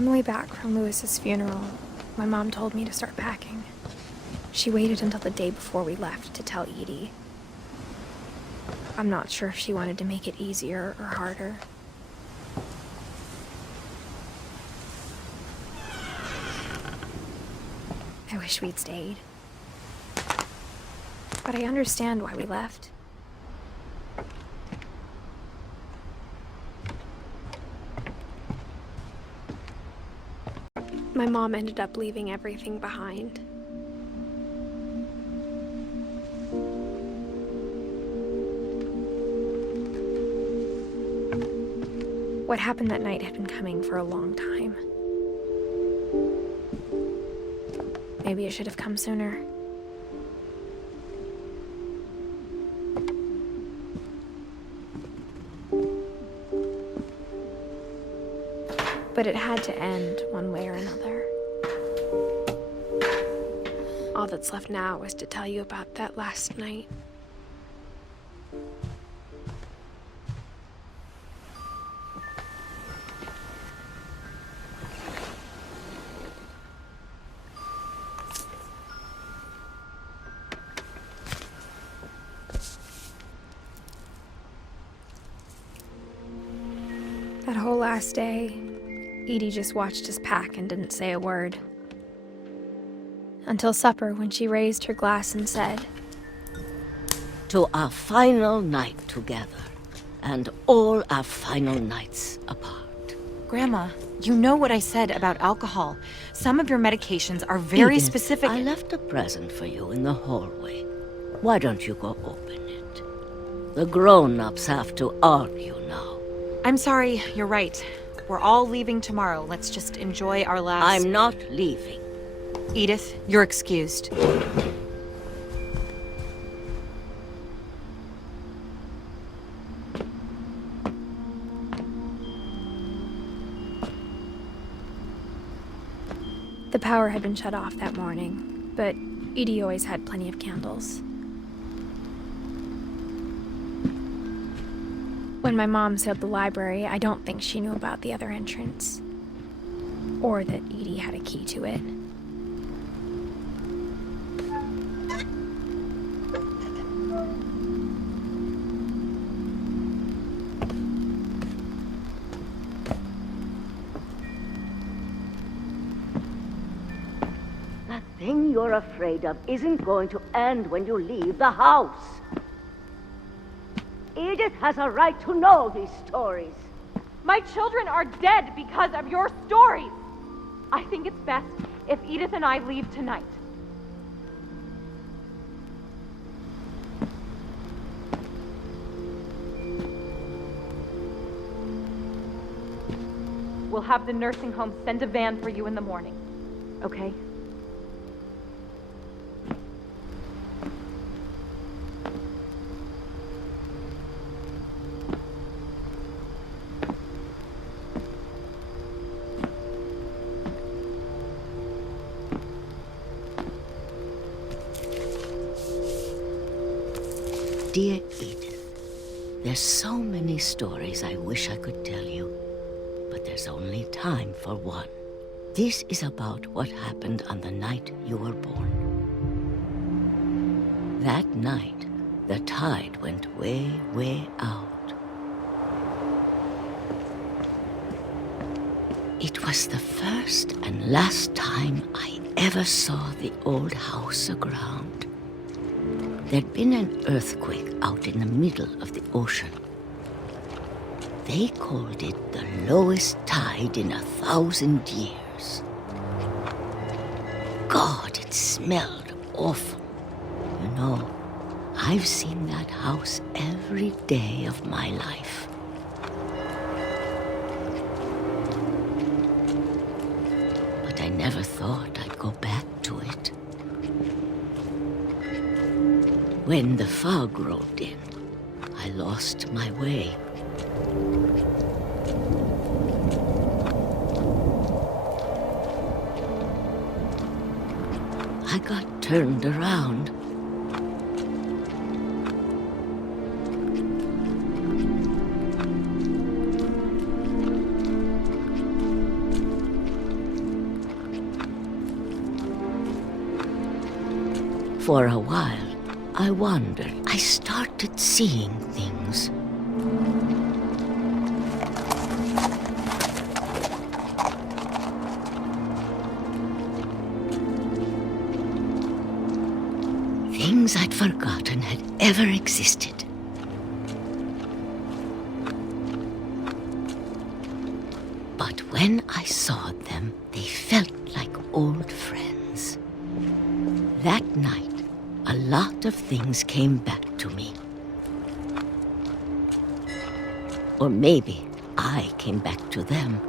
On the way back from Lewis's funeral, my mom told me to start packing. She waited until the day before we left to tell Edie. I'm not sure if she wanted to make it easier or harder. I wish we'd stayed. But I understand why we left. My mom ended up leaving everything behind. What happened that night had been coming for a long time. Maybe it should have come sooner. But it had to end one way or another. All that's left now is to tell you about that last night. That whole last day, Edie just watched us pack and didn't say a word. Until supper, when she raised her glass and said, "To our final night together, and all our final nights apart." Grandma, you know what I said about alcohol. Some of your medications are very Edith, specific. I left a present for you in the hallway. Why don't you go open it? The grown-ups have to argue now. I'm sorry, you're right. We're all leaving tomorrow. Let's just enjoy our last... I'm not leaving. Edith, you're excused. the power had been shut off that morning, but Edie always had plenty of candles. When my mom sealed the library, I don't think she knew about the other entrance. Or that Edie had a key to it. That thing you're afraid of isn't going to end when you leave the house. Edith has a right to know these stories. My children are dead because of your stories. I think it's best if Edith and I leave tonight. We'll have the nursing home send a van for you in the morning, okay? Dear Edith, there's so many stories I wish I could tell you, but there's only time for one. This is about what happened on the night you were born. That night, the tide went way, way out. It was the first and last time I ever saw the old house aground. There'd been an earthquake out in the middle of the ocean. They called it the lowest tide in 1,000 years. God, it smelled awful. You know, I've seen that house every day of my life. But I never thought I'd go back to it. When the fog rolled in, I lost my way. I got turned around. For a while, I wondered. I started seeing things. Things I'd forgotten had ever existed. But when I saw them, they felt like old friends. That night, a lot of things came back to me. Or maybe I came back to them.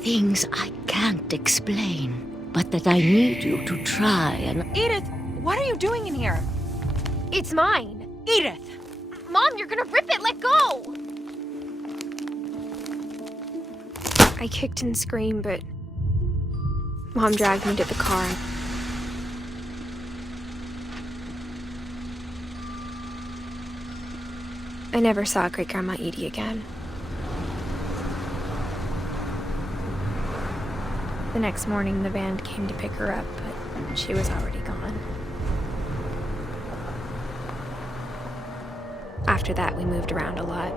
Things I can't explain, but that I need you to try and... Edith, what are you doing in here? It's mine. Edith! Mom, you're gonna rip it! Let go! I kicked and screamed, but Mom dragged me to the car. I never saw Great-Grandma Edie again. The next morning, the van came to pick her up, but she was already gone. After that, we moved around a lot.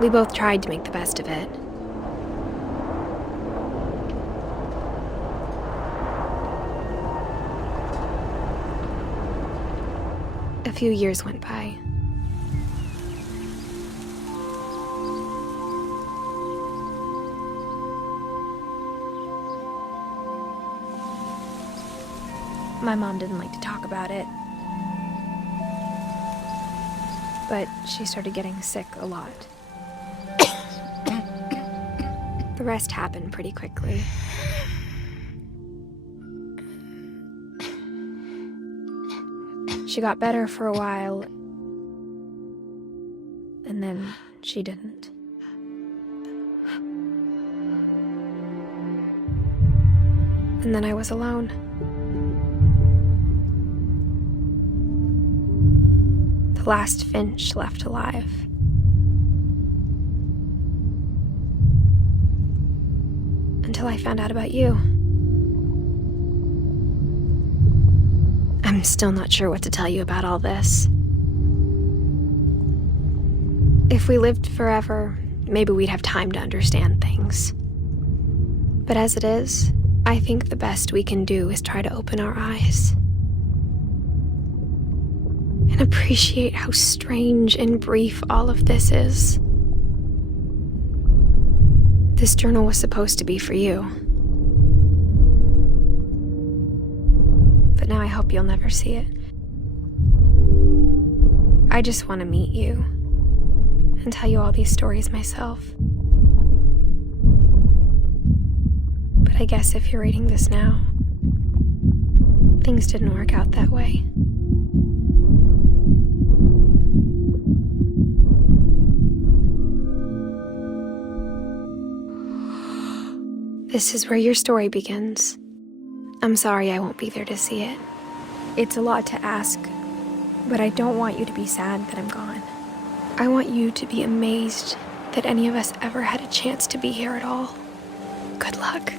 We both tried to make the best of it. A few years went by. My mom didn't like to talk about it, but she started getting sick a lot. The rest happened pretty quickly. She got better for a while, and then she didn't. And then I was alone. The last Finch left alive. Until I found out about you. I'm still not sure what to tell you about all this. If we lived forever, maybe we'd have time to understand things. But as it is, I think the best we can do is try to open our eyes. And appreciate how strange and brief all of this is. This journal was supposed to be for you. But now I hope you'll never see it. I just want to meet you and tell you all these stories myself. But I guess if you're reading this now, things didn't work out that way. This is where your story begins. I'm sorry I won't be there to see it. It's a lot to ask, but I don't want you to be sad that I'm gone. I want you to be amazed that any of us ever had a chance to be here at all. Good luck.